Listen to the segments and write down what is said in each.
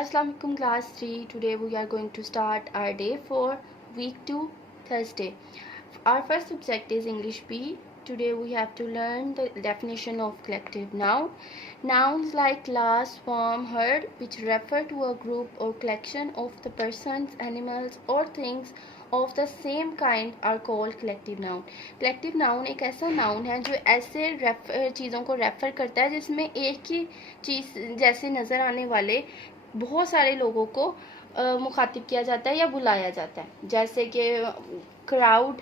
Assalamu alaikum class 3. Today we are going to start our day for week 2 Thursday. Our first subject is English B. Today we have to learn the definition of collective noun. Nouns like class, form, herd which refer to a group or collection of the persons, animals or things of the same kind are called collective noun. Collective noun एक ऐसा noun है जो ऐसे चीज़ों को refer करता है जिसमें एक ही चीज़ जैसे नज़र आने वाले बहुत सारे लोगों को मुखातिब किया जाता है या बुलाया जाता है, जैसे कि क्राउड,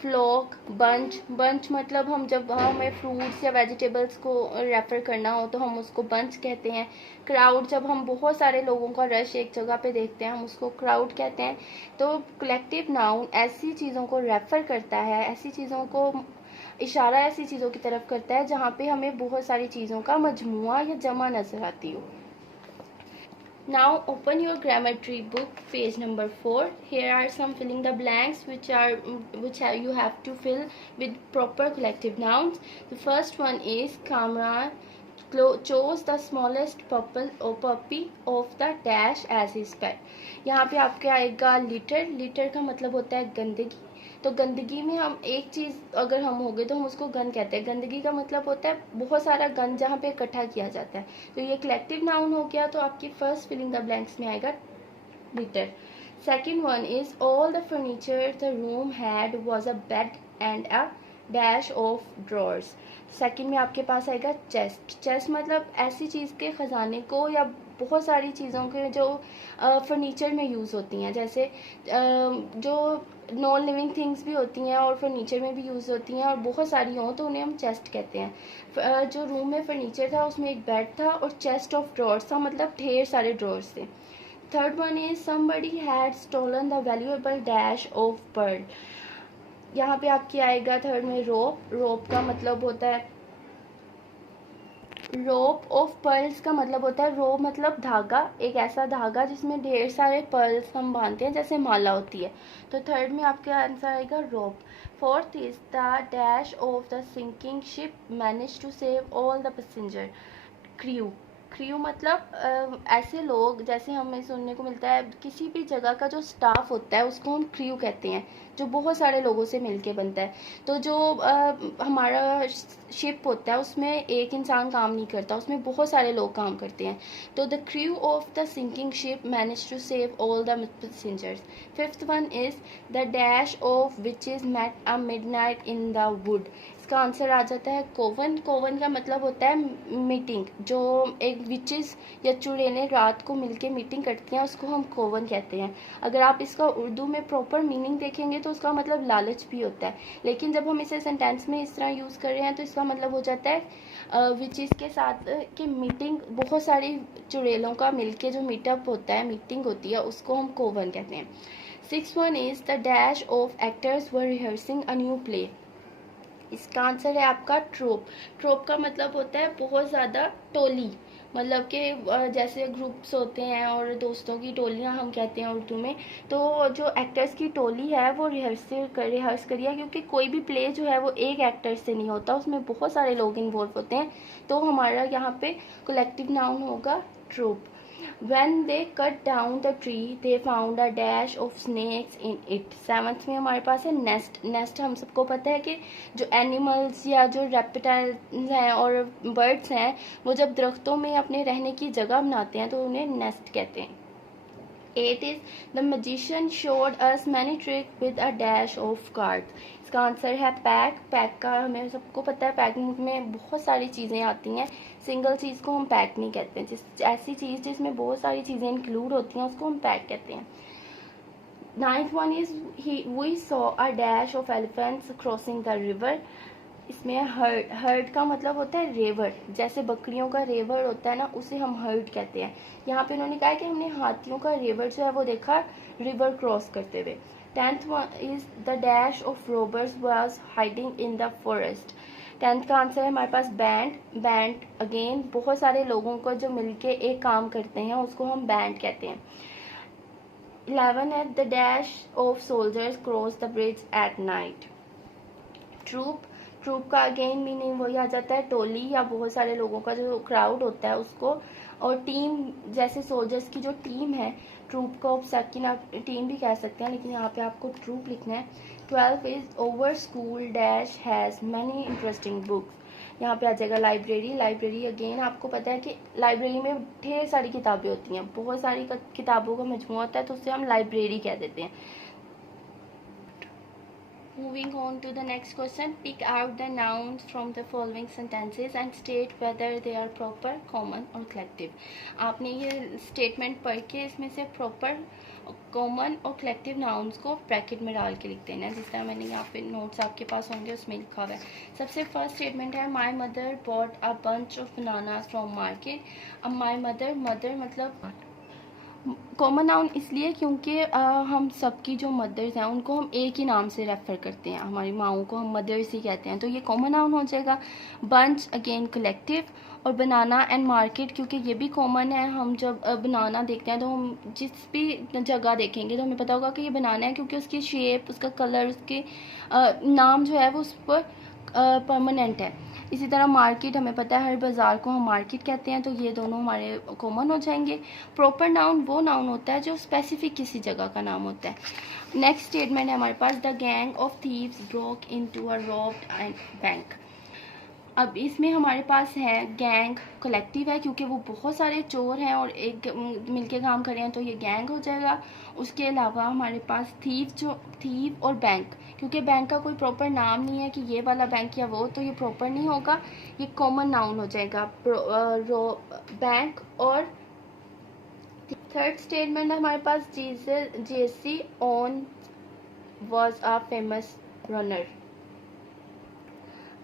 फ्लॉक, बंच. बंच मतलब हम जब हमें फ्रूट्स या वेजिटेबल्स को रेफर करना हो तो हम उसको बंच कहते हैं. क्राउड जब हम बहुत सारे लोगों का रश एक जगह पे देखते हैं हम उसको क्राउड कहते हैं. तो कलेक्टिव नाउन ऐसी चीज़ों को रेफर करता है, ऐसी चीज़ों को इशारा ऐसी चीज़ों की तरफ करता है जहाँ पे हमें बहुत सारी चीज़ों का मजमुआ या जमा नजर आती हो. Now open your grammar tree book, page number 4. Here are some filling the blanks which you have to fill with proper collective nouns. The first one is Kamran chose the smallest puppy of the dash as his pet. यहाँ पे आपके आएगा litter. litter का मतलब होता है गंदगी. तो गंदगी में हम एक चीज़ अगर हम हो गए तो हम उसको गंद कहते हैं. गंदगी का मतलब होता है बहुत सारा गंद जहाँ पे इकट्ठा किया जाता है. तो ये कलेक्टिव नाउन हो गया. तो आपकी फर्स्ट फिलिंग द ब्लैंक्स में आएगा litter. Second one is all the furniture the room had was a bed and a dash of drawers. Second में आपके पास आएगा चेस्ट. चेस्ट मतलब ऐसी चीज़ के ख़जाने को या बहुत सारी चीज़ों के जो फर्नीचर में यूज़ होती हैं, जैसे जो नॉन लिविंग थिंग्स भी होती हैं और फर्नीचर में भी यूज़ होती हैं और बहुत सारी हों तो उन्हें हम चेस्ट कहते हैं. जो रूम में फर्नीचर था उसमें एक बेड था और चेस्ट ऑफ ड्रॉर्स था, मतलब ढेर सारे ड्रॉर्स थे. Third one is somebody had stolen the valuable dash of pearl. यहाँ पे आपकी आएगा थर्ड में रोप. रोप का मतलब होता है रोप ऑफ पर्ल्स का मतलब होता है रोप मतलब धागा, एक ऐसा धागा जिसमें ढेर सारे पर्ल्स हम बांधते हैं जैसे माला होती है. तो थर्ड में आपका आंसर आएगा rope. Fourth is the dash of the sinking ship manage to save all the passenger. Crew. Crew मतलब ऐसे लोग, जैसे हमें सुनने को मिलता है किसी भी जगह का जो स्टाफ होता है उसको हम क्रू कहते हैं, जो बहुत सारे लोगों से मिलके बनता है. तो जो हमारा शिप होता है उसमें एक इंसान काम नहीं करता, उसमें बहुत सारे लोग काम करते हैं. तो the crew of the sinking ship manage to save all the passengers. Fifth one is the dash of witches met a midnight in the wood. इसका आंसर आ जाता है कोवन. कोवन का मतलब होता है मीटिंग. जो एक विचेस या चुड़ैलें रात को मिलके मीटिंग करती हैं उसको हम कोवन कहते हैं. अगर आप इसका उर्दू में प्रॉपर मीनिंग देखेंगे तो उसका मतलब लालच भी होता है, लेकिन जब हम इसे सेंटेंस में इस तरह यूज़ कर रहे हैं तो इसका मतलब हो जाता है विचेस के साथ कि मीटिंग, बहुत सारी चुड़ैलों का मिलके जो मीटअप होता है, मीटिंग होती है, उसको हम कोवन कहते हैं. Six one is the dash of actors were rehearsing a new play. इसका आंसर है आपका ट्रोप. ट्रोप का मतलब होता है बहुत ज़्यादा टोली, मतलब कि जैसे ग्रुप्स होते हैं और दोस्तों की टोलियां हम कहते हैं उर्दू में. तो जो एक्टर्स की टोली है वो रिहर्स करी है, क्योंकि कोई भी प्ले जो है वो एक एक्टर से नहीं होता, उसमें बहुत सारे लोग इन्वॉल्व होते हैं. तो हमारा यहाँ पे कलेक्टिव नाउन होगा ट्रोप. When they cut down the tree, they found a dash of snakes in it. Seventh में हमारे पास है नेस्ट. नेस्ट हम सबको पता है कि जो एनिमल्स या जो रेप्टाइल्स हैं और बर्ड्स हैं वो जब दरख्तों में अपने रहने की जगह बनाते हैं तो उन्हें नेस्ट कहते हैं. 8 is the magician showed us many tricks with a dash of cards. इसका आंसर है पैक. पैक का हमें सबको पता है पैकिंग में बहुत सारी चीज़ें आती हैं, सिंगल चीज़ को हम पैक नहीं कहते हैं. ऐसी चीज़ जिसमें बहुत सारी चीज़ें इंक्लूड होती हैं उसको हम पैक कहते हैं. Ninth one is we saw a dash of elephants crossing the river. इसमें हर्ड. हर्ड का मतलब होता है रेवर, जैसे बकरियों का रेवर होता है ना, उसे हम हर्ड कहते हैं. यहाँ पे उन्होंने कहा है कि हमने हाथियों का रेवर जो है वो देखा रिवर क्रॉस करते हुए. Tenth one is the dash of robbers was hiding in the forest. Tenth का आंसर है हमारे पास बैंड. बैंड अगेन बहुत सारे लोगों को जो मिलके एक काम करते हैं उसको हम बैंड कहते हैं. 11 है the dash of soldiers cross the bridge at night. Troop. Troop का अगेन मीनिंग वही आ जाता है टोली या बहुत सारे लोगों का जो क्राउड होता है उसको और टीम जैसे सोल्जर्स की जो टीम है, ट्रूप को आप सेकंड आप टीम भी कह सकते हैं, लेकिन यहाँ पे आपको ट्रूप लिखना है। 12 is over school dash has many interesting books. यहाँ पे आ जाएगा लाइब्रेरी। लाइब्रेरी अगेन आपको पता है कि लाइब्रेरी में ढेर सारी किताबें होती हैं, बहुत सारी किताबों का मजमूआ होता है, तो उससे हम लाइब्रेरी कह देते हैं। Moving on to the next question, pick out the nouns from the following sentences and state whether they are proper, common or collective। आपने ये स्टेटमेंट पढ़ के इसमें से प्रॉपर, कॉमन और कलेक्टिव नाउन्स को ब्रैकेट में डाल के लिख देना है, जिस तरह मैंने यहाँ पे नोट्स आपके पास होंगे उसमें लिखा हुआ है। सबसे फर्स्ट स्टेटमेंट है my mother bought a bunch of bananas from market. अब माई मदर, मदर मतलब कॉमन नाउन इसलिए क्योंकि हम सबकी जो मदर्स हैं उनको हम एक ही नाम से रेफ़र करते हैं, हमारी माओं को हम मदर्स ही कहते हैं, तो ये कॉमन नाउन हो जाएगा। बंच अगेन कलेक्टिव, और बनाना एंड मार्केट क्योंकि ये भी कॉमन है। हम जब बनाना देखते हैं तो हम जिस भी जगह देखेंगे तो हमें पता होगा कि ये बनाना है, क्योंकि उसकी शेप, उसका कलर, उसके नाम जो है वो उस पर परमानेंट है। इसी तरह मार्केट, हमें पता है हर बाज़ार को हम मार्केट कहते हैं, तो ये दोनों हमारे कॉमन हो जाएंगे। प्रॉपर नाउन वो नाउन होता है जो स्पेसिफिक किसी जगह का नाम होता है। नेक्स्ट स्टेटमेंट है हमारे पास, the gang of thieves broke into a robbed and bank. अब इसमें हमारे पास है गैंग, कलेक्टिव है क्योंकि वो बहुत सारे चोर हैं और एक मिलके काम कर रहे हैं, तो ये गैंग हो जाएगा। उसके अलावा हमारे पास थीव और बैंक, क्योंकि बैंक का कोई प्रॉपर नाम नहीं है कि ये वाला बैंक या वो, तो ये प्रॉपर नहीं होगा, ये कॉमन नाउन हो जाएगा बैंक। और थर्ड स्टेटमेंट है हमारे पास, Jesse Owens was a famous runner.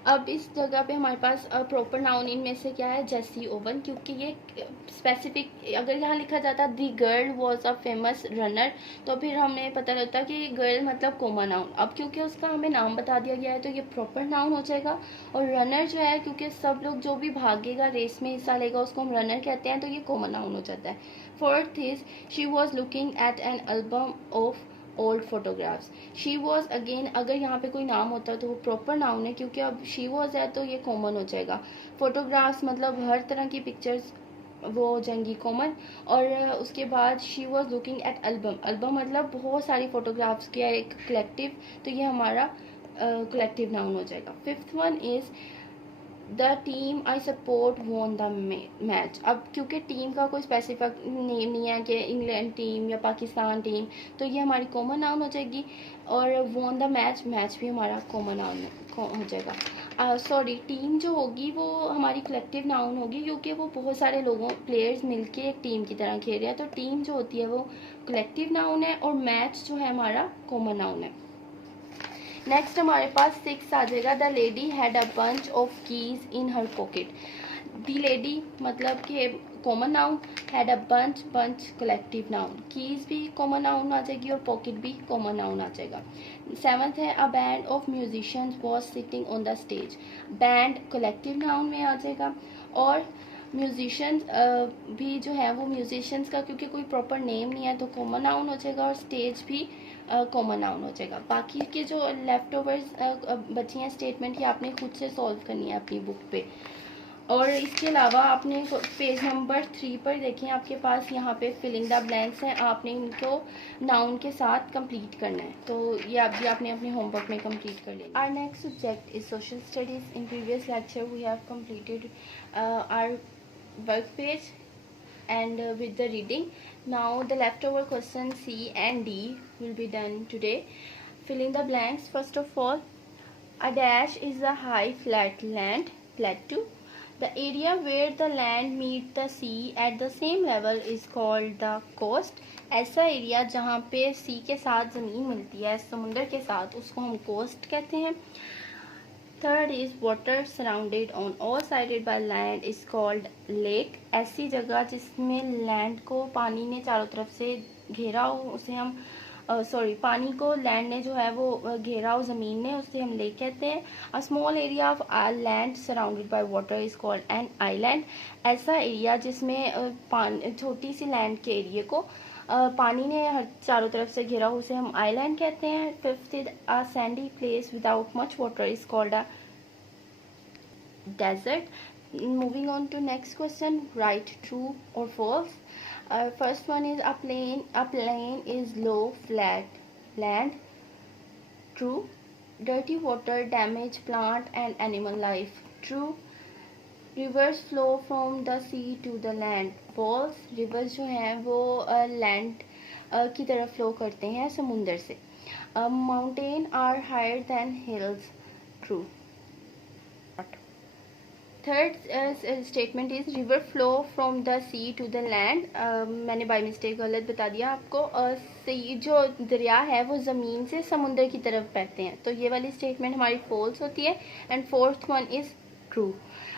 अब इस जगह पे हमारे पास प्रॉपर नाउन इनमें से क्या है, जेसी ओवन, क्योंकि ये स्पेसिफिक, अगर यहाँ लिखा जाता दी girl was a famous runner तो फिर हमें पता लगता कि गर्ल मतलब कॉमन नाउन। अब क्योंकि उसका हमें नाम बता दिया गया है तो ये प्रॉपर नाउन हो जाएगा। और रनर जो है, क्योंकि सब लोग जो भी भागेगा, रेस में हिस्सा लेगा, उसको हम रनर कहते हैं, तो ये कॉमन नाउन हो जाता है। Fourth is she was looking at an album of old photographs. She was again, अगर यहाँ पे कोई नाम होता है तो वो प्रॉपर नाउन है, क्योंकि अब शी वॉज है तो ये कॉमन हो जाएगा। फोटोग्राफ्स मतलब हर तरह की पिक्चर्स वो हो जाएंगी कॉमन। और उसके बाद she was looking at album, album मतलब बहुत सारी फोटोग्राफ्स की एक कलेक्टिव, तो ये हमारा कलेक्टिव नाउन हो जाएगा। Fifth one is the team I support won the match. अब क्योंकि टीम का कोई स्पेसिफिक नेम नहीं है कि इंग्लैंड टीम या पाकिस्तान टीम, तो ये हमारी कॉमन नाउन हो जाएगी। और वॉन द मैच, मैच भी हमारा कॉमन नाउन हो जाएगा। सॉरी, टीम जो होगी वो हमारी कलेक्टिव नाउन होगी, क्योंकि वो बहुत सारे लोगों प्लेयर्स मिलके एक टीम की तरह खेल रहे हैं, तो टीम जो होती है वो कलेक्टिव नाउन है, और मैच जो है हमारा कॉमन नाउन है। नेक्स्ट हमारे पास 6 आ जाएगा, the lady had a bunch of keys in her pocket. The lady मतलब कि common noun, had a bunch, bunch collective noun, keys भी कॉमन नाउन आ जाएगी और पॉकेट भी कॉमन नाउन आ जाएगा। 7th है, a band of musicians was sitting on the stage. Band collective noun में आ जाएगा। और म्यूजिशियंस भी जो है वो म्यूजिशियंस का क्योंकि कोई प्रॉपर नेम नहीं है तो कॉमन नाउन हो जाएगा, और स्टेज भी कॉमन नाउन हो जाएगा। बाकी के जो लेफ्ट ओवर्स बची हैं स्टेटमेंट, ये आपने खुद से सॉल्व करनी है अपनी बुक पे। और इसके अलावा आपने पेज नंबर 3 पर देखें, आपके पास यहाँ पे फिलिंग द ब्लैंक्स हैं, आपने इनको नाउन के साथ कंप्लीट करना है, तो ये आप भी आपने अपने होमवर्क में कंप्लीट कर लिया। Our next subject is social studies. In previous lecture we have completed our work page and with the reading. Now the leftover question C and D will be done today. Fill in the blanks. First of all, a dash is a high flat land, plateau. The area where the land meet the sea at the same level is called the coast. ऐसा area जहाँ पे सी के साथ ज़मीन मिलती है, समुंदर के साथ, उसको हम कोस्ट कहते हैं। Third is water surrounded on all sided by land is called lake. ऐसी जगह जिसमें लैंड को पानी ने चारों तरफ से घेरा हो उसे हम पानी को लैंड ने जो है वो घेरा हो ज़मीन ने, उसे हम लेक कहते हैं। A small area of land surrounded by water is called an island. ऐसा एरिया जिसमें छोटी सी लैंड के एरिए को पानी ने हर चारों तरफ से घेरा हो उसे हम आइलैंड कहते हैं। Fifth is a sandy place without much water is called a desert. Moving on to next question, write true or false. First one is a plane is low, flat land. True. Dirty water damage plant and animal life. True. Rivers flow from the sea to the land. False. Rivers जो हैं वो land की तरफ flow करते हैं समुंदर से. Mountain are higher than hills. True. Third statement is river flow from the sea to the land. मैंने बाय मिस्टेक गलत बता दिया आपको. सी जो दरिया है वो ज़मीन से समुंदर की तरफ बहते हैं, तो ये वाली स्टेटमेंट हमारी फॉल्स होती है. And fourth one is true.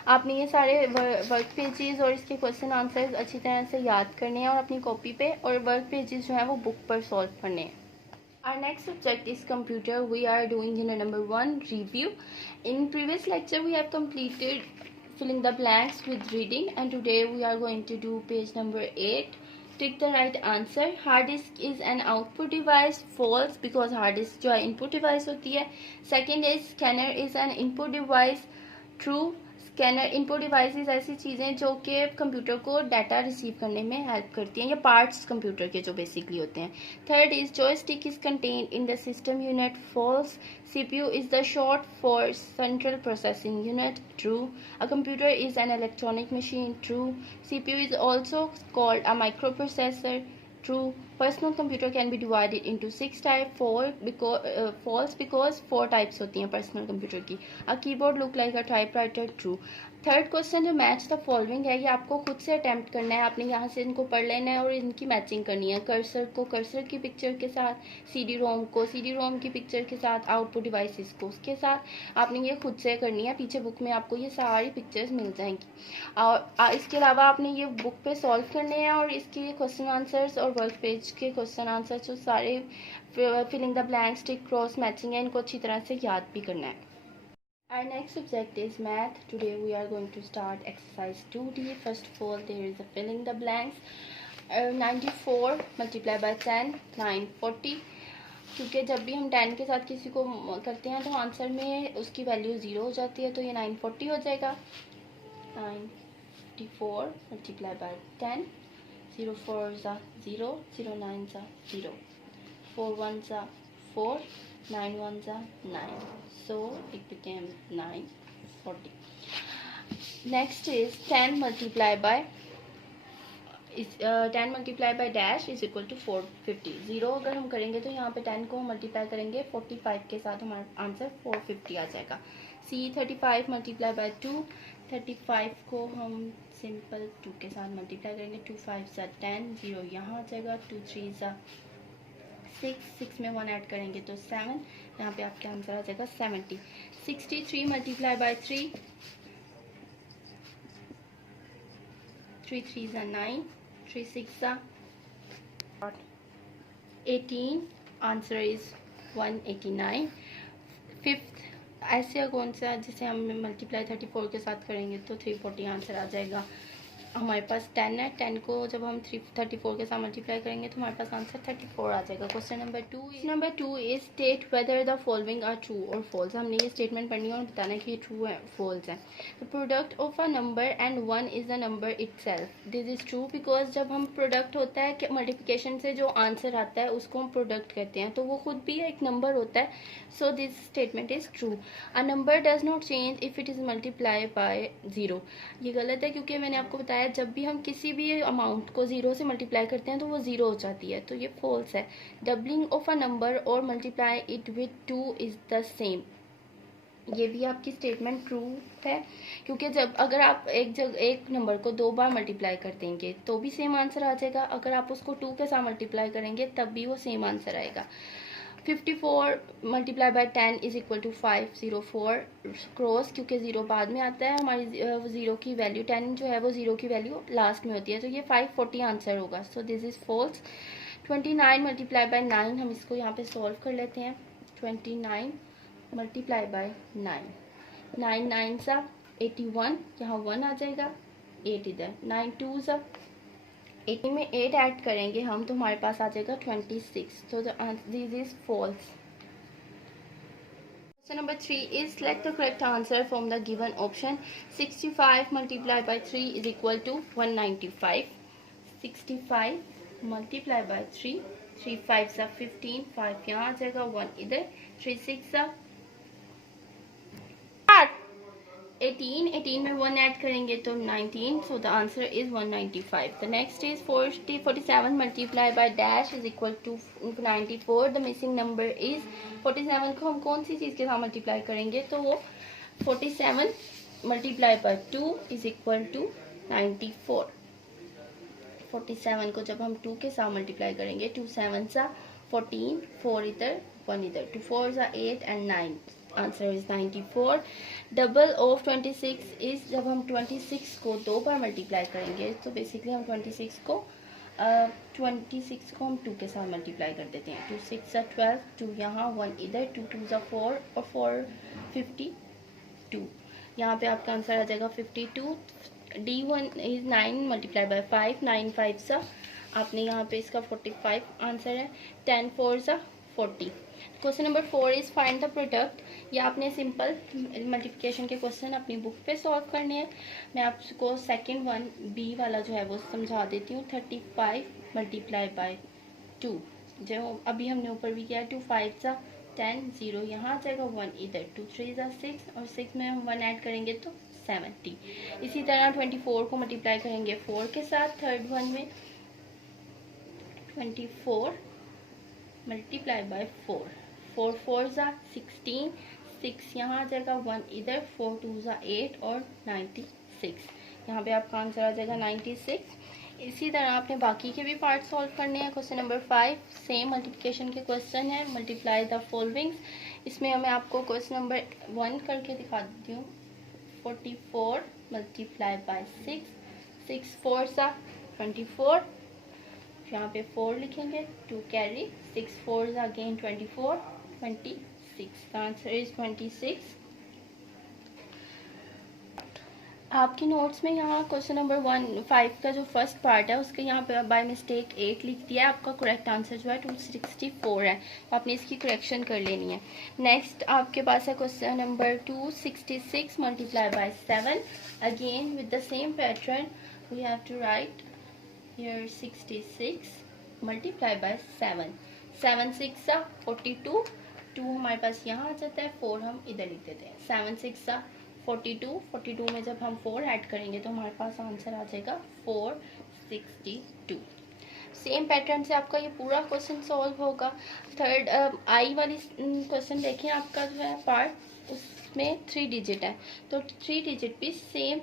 आपने ये सारे वर्क पेजेस और इसके क्वेश्चन आंसर्स अच्छी तरह से याद करने हैं और अपनी कॉपी पे, और वर्क पेजेस जो हैं वो बुक पर सॉल्व करने हैं. Our next subject is computer. We are doing unit number 1 review. In previous lecture we have completed filling the blanks with reading, and today we are going to do page number 8. Tick the right answer. Hard disk is an output device. False, because hard disk जो है input device होती है. Second is scanner is an input device. True. Scanner input devices ऐसी चीज़ें जो कि computer को data receive करने में हेल्प करती हैं, या पार्ट्स कंप्यूटर के जो बेसिकली होते हैं. Third is joystick is contained in the system unit. False. CPU is the short for central processing unit. True. A computer is an electronic machine. True. CPU is also called a microprocessor. True. Personal computer can be divided into 6 types. False, because 4 types होती हैं personal computer की. A keyboard look like a typewriter. True. Third question जो match the following है, ये आपको खुद से attempt करना है. आपने यहाँ से इनको पढ़ लेना है और इनकी मैचिंग करनी है. कर्सर को कर्सर की पिक्चर के साथ, CD रोम को CD रोम की पिक्चर के साथ, आउटपुट डिवाइसेस को उसके साथ आपने ये खुद से करनी है. पीछे बुक में आपको ये सारी पिक्चर्स मिल जाएंगी. और इसके अलावा आपने ये बुक पे सॉल्व करने हैं, और इसके क्वेश्चन आंसर्स और वर्क पेज के क्वेश्चन आंसर्स जो सारे filling the blanks, tick, cross, matching है, इनको अच्छी तरह से याद भी करना है. Our next subject is math. Today we are going to start exercise 2D. First of all, there is a filling the blanks. 94 multiplied by 10, 940. क्योंकि जब भी हम 10 के साथ किसी को करते हैं तो आंसर में उसकी वैल्यू 0 हो जाती है, तो ये 940 हो जाएगा. 94 multiplied by 10. 0 4 ज़ा 0, 0 9 ज़ा 0, 4 1 ज़ा 4, 9 1 ज़ा 9. So it became 940. Next is 10 multiplied by 10 multiplied by dash is equal to 450. 0 अगर हम करेंगे तो यहाँ पे 10 को हम मल्टीप्लाई करेंगे 45 के साथ, हमारा आंसर 450 आ जाएगा. C 35 multiplied by 2. 35 को हम सिंपल 2 के साथ मल्टीप्लाई करेंगे. 2 5 ज़ा 10, 0 यहाँ आ जाएगा. 2 3 ज़ा 6 में 1 ऐड करेंगे तो 7. यहाँ पे आपके आंसर आ जाएगा 70. 63 multiplied by 3. 3 3 ज़ा 9, 3 6 ज़ा 18. Answer is 189. फिफ्थ ऐसे कौन सा जिसे हम मल्टीप्लाई 34 के साथ करेंगे तो 340 आंसर आ जाएगा. हमारे पास 10 है. 10 को जब हम 34 के साथ मल्टीप्लाई करेंगे तो हमारे पास आंसर 34 आ जाएगा. Question number 2 is state whether the following are true और फॉल्स. हमने ये स्टेटमेंट पढ़नी है और बताना है कि ये ट्रू है फॉल्स है. The product of a number and 1 is the number itself. This is true because जब हम प्रोडक्ट होता है कि मल्टीप्लिकेशन से जो आंसर आता है उसको हम प्रोडक्ट कहते हैं, तो वो खुद भी एक नंबर होता है. So this statement is true. A number does not change if it is multiply by 0. ये गलत है क्योंकि मैंने आपको बताया जब भी हम किसी भी अमाउंट को 0 से मल्टीप्लाई करते हैं तो वो 0 हो जाती है, तो ये फॉल्स है. डबलिंग ऑफ अ नंबर और multiply it with 2 is the same. ये भी आपकी स्टेटमेंट ट्रू है क्योंकि जब अगर आप एक नंबर को 2 बार मल्टीप्लाई कर देंगे तो भी सेम आंसर आ जाएगा. अगर आप उसको 2 के साथ मल्टीप्लाई करेंगे तब भी वो सेम आंसर आएगा. 54 multiplied by 10 is equal to 504. Cross क्योंकि 0 बाद में आता है, हमारी 0 की वैल्यू 10 जो है वो 0 की वैल्यू लास्ट में होती है, तो ये 540 आंसर होगा. So this is false. 29 multiplied by 9. हम इसको यहाँ पे सॉल्व कर लेते हैं. 29 multiplied by 9. 9 9 सा 81, यहाँ 1 आ जाएगा. 8 इधर. 9 2 सा 80 में 8 ऐड करेंगे हम तो हमारे पास आ जाएगा 26. तो this is false. Question number 3 is select the correct answer from the given option. 65 multiplied by 3 is equal to 195. 65 multiplied by 3, 3 5 सा 15, 5 यहाँ आ जाएगा, 1 इधर, 3 6 सा 18, 18 में 1 ऐड करेंगे तो 19, so the answer is 195. The next is 47 multiplied by dash is equal to 94. The missing number is 47 को हम कौन सी चीज़ के साथ मल्टीप्लाई करेंगे, तो वो 47 multiplied by 2 is equal to 94. 47 को जब हम 2 के साथ मल्टीप्लाई करेंगे, 2 7 सा 14, 4 इधर 1 इधर, 2 4 सा 8 and 9. Answer is 94. Double of 26 is जब हम 26 को 2 बार मल्टीप्लाई करेंगे, तो बेसिकली हम 26 को हम 2 के साथ मल्टीप्लाई कर देते हैं. 2 6 सा 12, 2 यहाँ 1 इधर, 2 2 सा 4 और 4 52. यहाँ पे आपका आंसर आ जाएगा 52. D1 इज 9 मल्टीप्लाई बाय 5, 9 5 सा आपने यहाँ पे इसका 45 आंसर है. 10 4 सा 40. Question number 4 is find the product. ये आपने सिंपल मल्टीप्लिकेशन के क्वेश्चन अपनी बुक पे सॉल्व करने हैं. मैं आपको सेकंड वन बी वाला जो है वो समझा देती हूँ. 35 मल्टीप्लाई बाय 2, जो अभी हमने ऊपर भी किया. 2 5 सा 10, 0 यहाँ आ जाएगा, 1 इधर, 2 3 सा 6 और 6 में हम 1 ऐड करेंगे तो 70. इसी तरह 24 को मल्टीप्लाई करेंगे 4 के साथ. थर्ड वन में 24 मल्टीप्लाई बाय 4, 4 4 सा 16, 6 यहाँ आ जाएगा, 1 इधर, 4 2 सा 8 और 96. यहाँ पे आपका आंसर आ जाएगा 96. इसी तरह आपने बाकी के भी पार्ट सॉल्व करने हैं. क्वेश्चन नंबर 5 सेम मल्टीप्लिकेशन के क्वेश्चन है. Multiply the followings. इसमें मैं आपको क्वेश्चन नंबर 1 करके दिखा देती हूँ. 44 मल्टीप्लाई बाय 6, 6 4 सा 24, यहाँ पे 4 लिखेंगे, 2 कैरी, 6 4 अगेन 24, 26. Answer is 26. आपकी नोट्स में यहाँ क्वेश्चन नंबर 5 का जो फर्स्ट पार्ट है उसके यहाँ पे बाय मिस्टेक 8 लिख दिया है. आपका करेक्ट आंसर जो है 264 है, तो आपने इसकी करेक्शन कर लेनी है. नेक्स्ट आपके पास है question number 266 multiply by 7. Again with the same pattern we have to write here 66 multiply by 7. 7 6 सा 42, 2 हमारे पास यहाँ आ जाता है, 4 हम इधर लिख देते हैं. 7 6 सा 42, 42 में जब हम 4 ऐड करेंगे तो हमारे पास आंसर आ जाएगा 462. सेम पैटर्न से आपका ये पूरा क्वेश्चन सॉल्व होगा. थर्ड आई वाली क्वेश्चन देखें. आपका जो है पार्ट उसमें 3 डिजिट है, तो 3 डिजिट भी सेम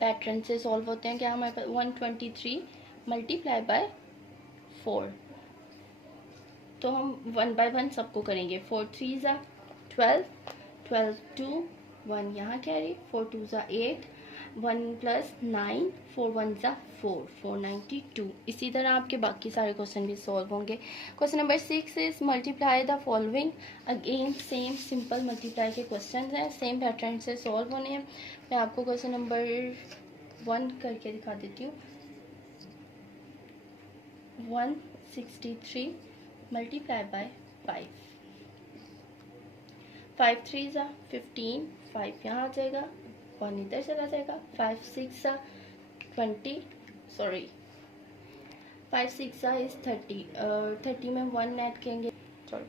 पैटर्न से सॉल्व होते हैं. क्या हमारे पास 123 मल्टीप्लाई बाय 4, तो हम 1 बाय 1 सबको करेंगे. 4 3 ज़ा 12, 12 2 1 यहाँ कैरी, 4 2 ज़ा 8, 1 प्लस 9, 4 1 ज़ा 4, 492. इसी तरह आपके बाकी सारे क्वेश्चन भी सॉल्व होंगे. Question number 6 is multiply the following. Again same simple multiply के क्वेश्चन हैं, सेम पैटर्न से सॉल्व होने हैं. मैं आपको क्वेश्चन नंबर 1 करके दिखा देती हूँ. 163 मल्टीप्लाई बाय 5, 5 3 ज़ा 15, 5 यहाँ आ जाएगा, 1 इधर चला जाएगा. 5 6 ज़ा 20, सॉरी 5 6 ज़ा इज 30, 30 में 1 ऐड करेंगे, सॉरी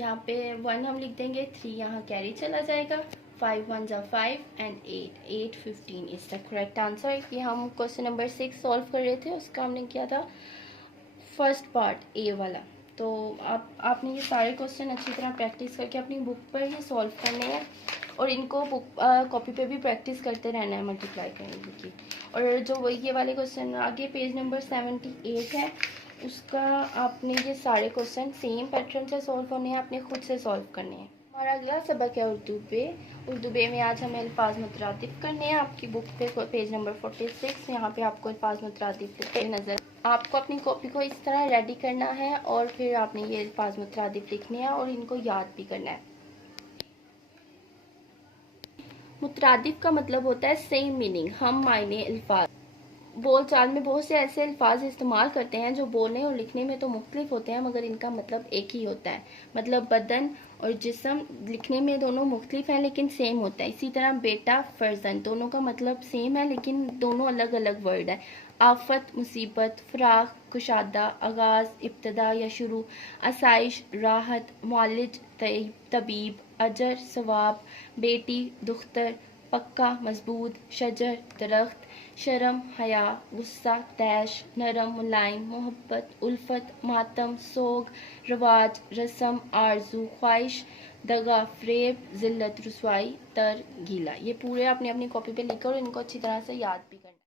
यहाँ पे 1 हम लिख देंगे, 3 यहाँ कैरी चला जाएगा. 5 1 ज़ा 5 and 8 15 is the correct answer. ये हम क्वेश्चन नंबर 6 सॉल्व कर रहे थे, उसका हमने किया था फर्स्ट पार्ट ए वाला. तो आपने ये सारे क्वेश्चन अच्छी तरह प्रैक्टिस करके अपनी बुक पर ही सॉल्व करने हैं, और इनको बुक कॉपी पे भी प्रैक्टिस करते रहना है मल्टीप्लाई करने की. और जो ये वाले क्वेश्चन आगे पेज नंबर 78 है, उसका आपने ये सारे क्वेश्चन सेम पैटर्न से सॉल्व होने हैं, आपने खुद से सॉल्व करने हैं. हमारा अगला सबक है उर्दू बे में आज हमें अल्फाज मुतरादिफ करने हैं. आपकी बुक पे पेज नंबर 46, यहाँ पे आपको अल्फाज मुतरादिफ लिखे नज़र. आपको अपनी कॉपी को इस तरह रेडी करना है और फिर आपने ये अल्फाज मुतरादिफ लिखने हैं और इनको याद भी करना है. मुतरादिफ का मतलब होता है सेम मीनिंग, हम मायने अल्फाज. बोल चाल में बहुत से ऐसे अल्फाज इस्तेमाल करते हैं जो बोलने और लिखने में तो मुख्तलिफ होते हैं मगर इनका मतलब एक ही होता है। मतलब बदन और जिस्म लिखने में दोनों मुख्तलिफ हैं लेकिन सेम होता है। इसी तरह बेटा, फर्जंद दोनों का मतलब सेम है लेकिन दोनों अलग अलग वर्ड है। आफत, मुसीबत, फराख, कुशादा, आगाज़, इब्तदा या शुरू, आसाइश, राहत, मुआलिज, तबीब, अजर, सवाब, बेटी, दुख्तर, पक्का, मजबूत, शजर, दरख्त, शर्म, हया, गुस्सा, तैश, नरम, मुलायम, मोहब्बत, उल्फत, मातम, सोग, रवाज, रस्म, आरजू, ख्वाहिश, दगा, फ्रेब, जिल्लत, रुसवाई, तर, गीला। ये पूरे आपने अपनी कॉपी पे लिखकर और इनको अच्छी तरह से याद भी